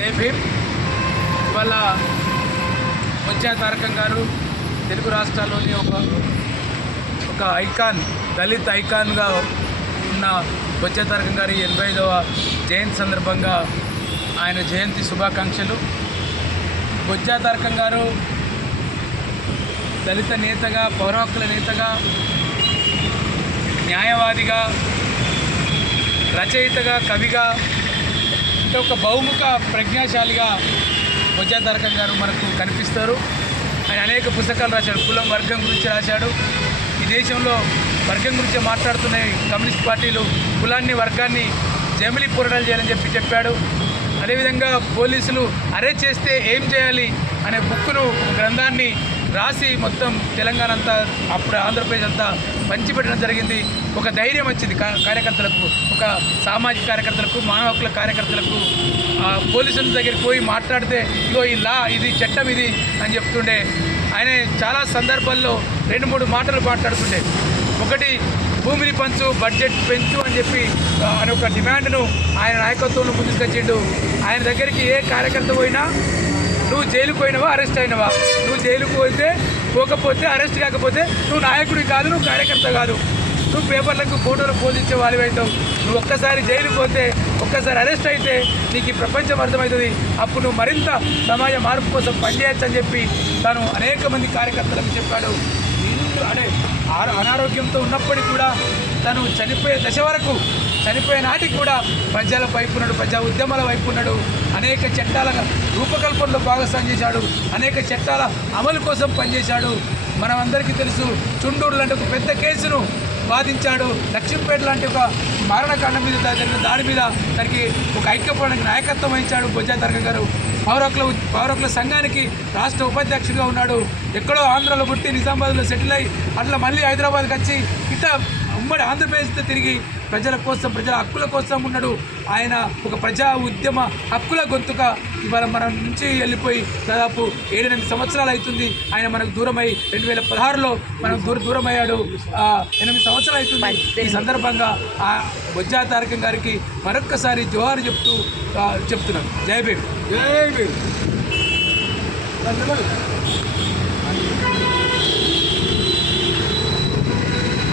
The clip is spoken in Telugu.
జై భీమ్. ఇవాళ ముంచా తారకం గారు తెలుగు రాష్ట్రాల్లోని ఒక ఒక ఐకాన్ దళిత్ ఐకాన్గా ఉన్న బొచ్చ తారకం గారి ఎనభై ఐదవ జయంతి సందర్భంగా ఆయన జయంతి శుభాకాంక్షలు. బొజ్జ తారకం గారు దళిత నేతగా పౌర హక్కుల నేతగా న్యాయవాదిగా రచయితగా కవిగా అంటే ఒక బహుముఖ ప్రజ్ఞాశాలిగా బొజ్జా తారకం గారు మనకు కనిపిస్తారు. ఆయన అనేక పుస్తకాలు రాశాడు. కులం వర్గం గురించి రాశాడు. ఈ దేశంలో వర్గం గురించి మాట్లాడుతున్న కమ్యూనిస్ట్ పార్టీలు కులాన్ని వర్గాన్ని జమిలి పోరాటాలు చేయాలని చెప్పి చెప్పాడు. అదేవిధంగా పోలీసులు అరెస్ట్ చేస్తే ఏం చేయాలి అనే బుక్ను గ్రంథాన్ని రాసి మొత్తం తెలంగాణ అంతా అప్పుడు ఆంధ్రప్రదేశ్ అంతా పంచిపెట్టడం జరిగింది. ఒక ధైర్యం వచ్చింది కా- కార్యకర్తలకు ఒక సామాజిక కార్యకర్తలకు మానవ హక్కుల కార్యకర్తలకు పోలీసుల దగ్గరికి పోయి మాట్లాడితే ఇగో ఈ లా ఇది చట్టం ఇది అని చెప్తుండే. ఆయన చాలా సందర్భాల్లో రెండు మూడు మాటలు మాట్లాడుతుండే. ఒకటి భూమిని పంచు బడ్జెట్ పెంచు అని చెప్పి ఆ, అనే ఒక డిమాండ్ను ఆయన నాయకత్వంలో ముందుకొచ్చిండు ఆయన దగ్గరికి ఏ కార్యకర్త పోయినా నువ్వు జైలుకు పోయినవా అరెస్ట్ అయినవా? నువ్వు జైలుకు పోతే పోకపోతే అరెస్ట్ కాకపోతే నువ్వు నాయకుడి కాదు నువ్వు కార్యకర్త కాదు. నువ్వు పేపర్లకు ఫోటోలు పోజించే వాళ్ళు అవుతావు నువ్వు ఒక్కసారి జైలు పోతే ఒక్కసారి అరెస్ట్ అయితే నీకు ఈ ప్రపంచం అర్థమవుతుంది. అప్పుడు నువ్వు మరింత సమాజ మార్పు కోసం పనిచేయచ్చు అని చెప్పి తను అనేక మంది కార్యకర్తలకు చెప్పాడు. అనే అంటే అనారోగ్యంతో ఉన్నప్పటికీ కూడా తను చనిపోయే దశ వరకు చనిపోయే నాటికి కూడా ప్రజల వైపు ఉన్నాడు ప్రజా ఉద్యమాల వైపు ఉన్నాడు. అనేక చట్టాల రూపకల్పనలో భాగస్వామ్యం చేశాడు. అనేక చట్టాల అమలు కోసం పనిచేశాడు. మనమందరికీ తెలుసు చుండూరు లాంటి ఒక పెద్ద కేసును వాదించాడు. లక్ష్మీపేట లాంటి ఒక మారణకాండం మీద జరిగిన దాడి మీద తనకి ఒక ఐక్యపడానికి నాయకత్వం వహించాడు బొజ్జా తరగ గారు. పౌరకుల పౌరకుల సంఘానికి రాష్ట్ర ఉపాధ్యక్షుడిగా ఉన్నాడు. ఎక్కడో ఆంధ్రలో పుట్టి నిజామాబాద్లో సెటిల్ అయ్యి అట్లా మళ్ళీ హైదరాబాద్కి వచ్చి ఇట్లా ఉమ్మడి ఆంధ్రప్రదేశ్తో తిరిగి ప్రజల కోసం ప్రజల హక్కుల కోసం ఉన్నాడు. ఆయన ఒక ప్రజా ఉద్యమ హక్కుల గొంతుక ఇవాళ మనం నుంచి వెళ్ళిపోయి దాదాపు ఏడెనిమిది సంవత్సరాలు అవుతుంది. ఆయన మనకు దూరమై రెండు వేల పదహారులో మనం దూర దూరం అయ్యాడు ఆ, ఎనిమిది సంవత్సరాలు అవుతుంది. ఈ సందర్భంగా ఆ బొజ్జా తారకం గారికి మరొక్కసారి జోహారు చెప్తూ చెప్తున్నాను. జై భీమ్. జై భీమ్.